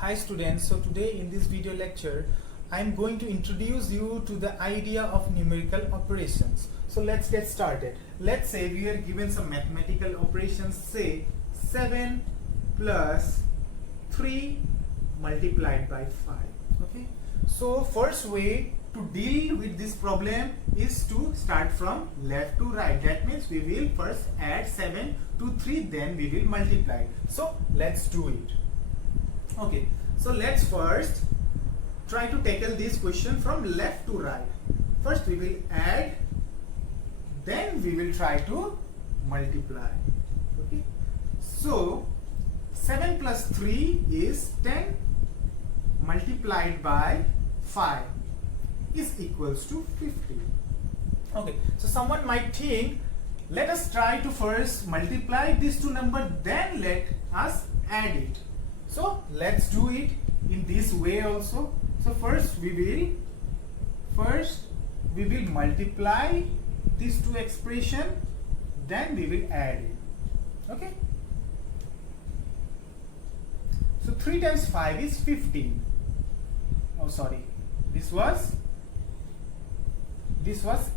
Hi students, so today in this video lecture I am going to introduce you to the idea of numerical operations. So let's get started. Let's say we are given some mathematical operations, say 7 plus 3 multiplied by 5. Okay, so first way to deal with this problem is to start from left to right. That means we will first add 7 to 3, then we will multiply. So let's do it. Okay, so let's first try to tackle this question from left to right. First we will add, then we will try to multiply. Okay, so 7 plus 3 is 10 multiplied by 5 is equals to 50. Okay, so someone might think, let us try to first multiply these two numbers, then let us add it. So let's do it in this way also. So first we will multiply these two expressions, then we will add it. Okay, so 3 times 5 is 15. Oh sorry, this was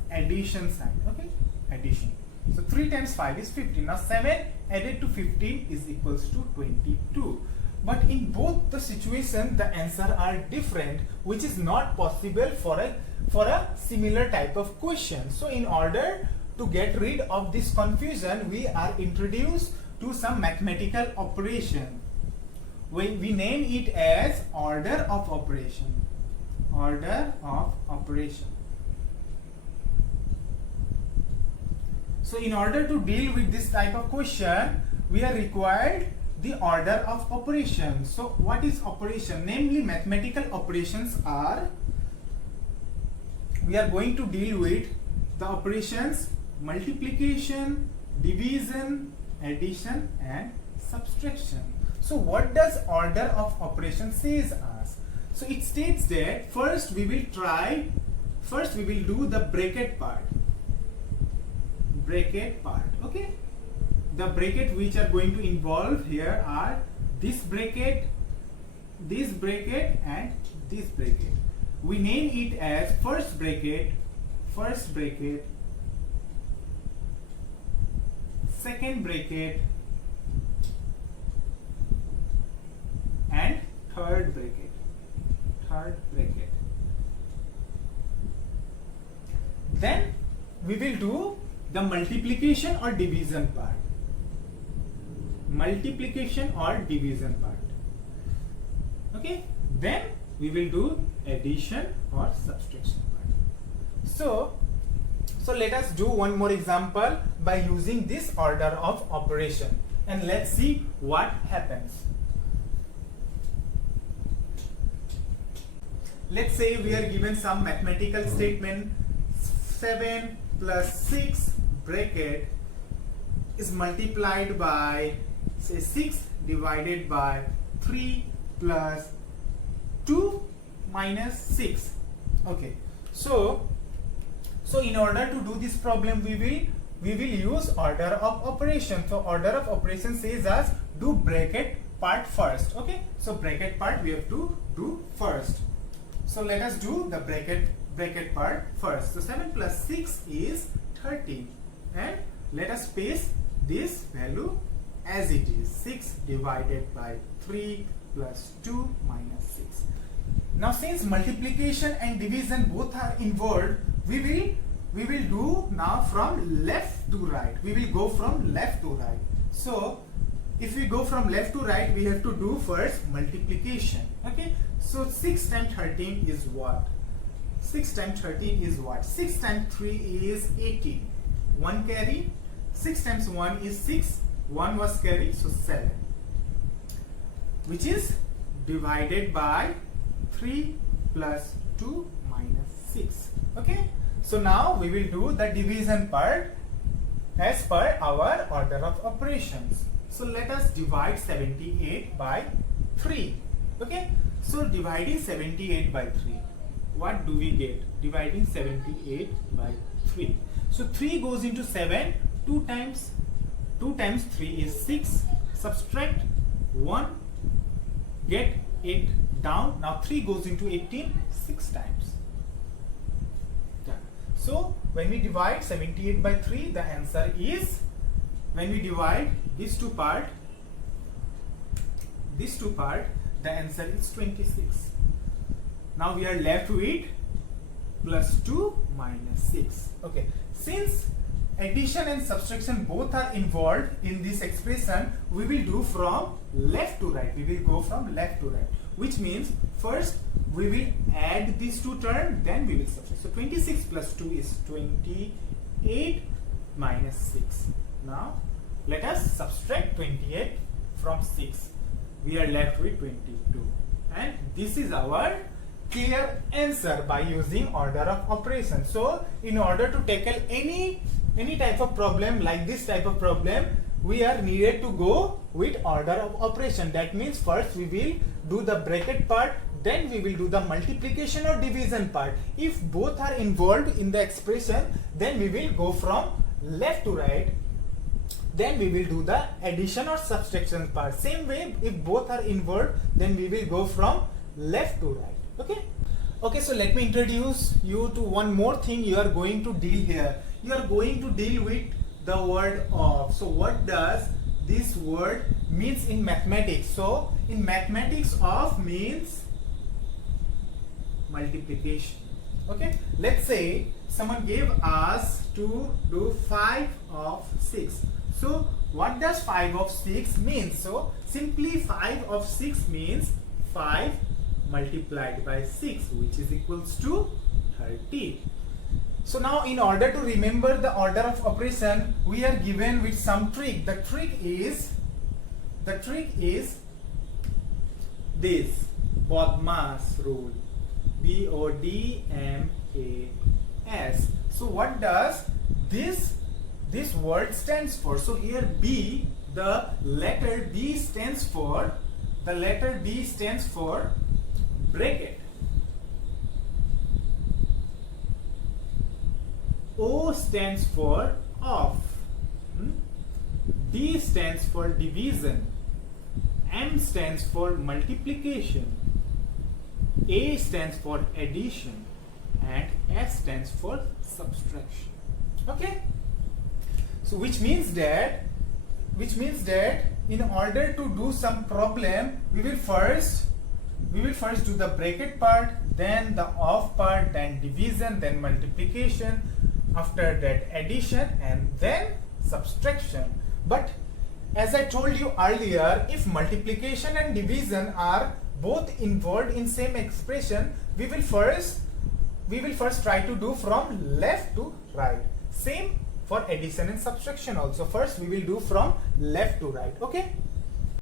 addition sign. Okay, addition. So 3 times 5 is 15. Now 7 added to 15 is equals to 22. But in both the situations the answer are different, which is not possible for a similar type of question. So in order to get rid of this confusion, we are introduced to some mathematical operation. We name it as order of operation. Order of operation. So in order to deal with this type of question, we are required the order of operation. So what is operation? Namely, mathematical operations are, we are going to deal with the operations multiplication, division, addition and subtraction. So what does order of operation says us? So it states that first we will do the bracket part. Okay, the bracket which are going to involve here are this bracket and this bracket. We name it as first bracket, second bracket and third bracket. Then we will do the multiplication or division part. Okay, then we will do addition or subtraction part. So let us do one more example by using this order of operation, and let's see what happens. Let's say we are given some mathematical statement, 7 plus 6 bracket is multiplied by, say, 6 divided by 3 plus 2 minus 6. Okay, so in order to do this problem, we will use order of operation. So order of operation says us do bracket part first. Okay, so bracket part we have to do first. So let us do the bracket part first. So 7 plus 6 is 13, and let us paste this value as it is, 6 divided by 3 plus 2 minus 6. Now since multiplication and division both are involved, we will do now from left to right. We will go from left to right. So if we go from left to right, we have to do first multiplication. Okay, so 6 times 13 is what? 6 times 13 is what? 6 times 3 is 18. 1 carry. 6 times 1 is 6. 1 was carried, so 7. Which is divided by 3 plus 2 minus 6. Okay. So now we will do the division part as per our order of operations. So let us divide 78 by 3. Okay. So dividing 78 by 3. What do we get? Dividing 78 by 3. So 3 goes into 7. 2 times 3 is 6. Subtract 1. Get 8 down. Now 3 goes into 18 6 times. Done. So when we divide 78 by 3, the answer is, when we divide these two part, the answer is 26. Now we are left with plus 2 minus 6. Okay, since addition and subtraction both are involved in this expression, we will do from left to right. We will go from left to right, which means first we will add these two terms, then we will subtract. So 26 plus 2 is 28 minus 6. Now let us subtract 28 from 6. We are left with 22, and this is our clear answer by using order of operation. So in order to tackle any type of problem like this type of problem, we are needed to go with order of operation. That means first we will do the bracket part, then we will do the multiplication or division part. If both are involved in the expression, then we will go from left to right, then we will do the addition or subtraction part. Same way, if both are involved, then we will go from left to right. Okay, so let me introduce you to one more thing you are going to deal here. You are going to deal with the word of. So what does this word means in mathematics? So in mathematics, of means multiplication. Okay, let's say someone gave us to do 5 of 6. So what does 5 of 6 mean? So simply 5 of 6 means 5 multiplied by 6, which is equals to 30. So now in order to remember the order of operation, we are given with some trick. The trick is this BODMAS rule. BODMAS. So what does this word stands for? So here B, the letter B stands for bracket. O stands for off. D stands for division. M stands for multiplication. A stands for addition, and S stands for subtraction. Okay, so which means that in order to do some problem, we will first do the bracket part, then the off part, then division, then multiplication, after that addition, and then subtraction. But as I told you earlier, if multiplication and division are both involved in same expression, we will first try to do from left to right. Same for addition and subtraction also. First we will do from left to right. Okay.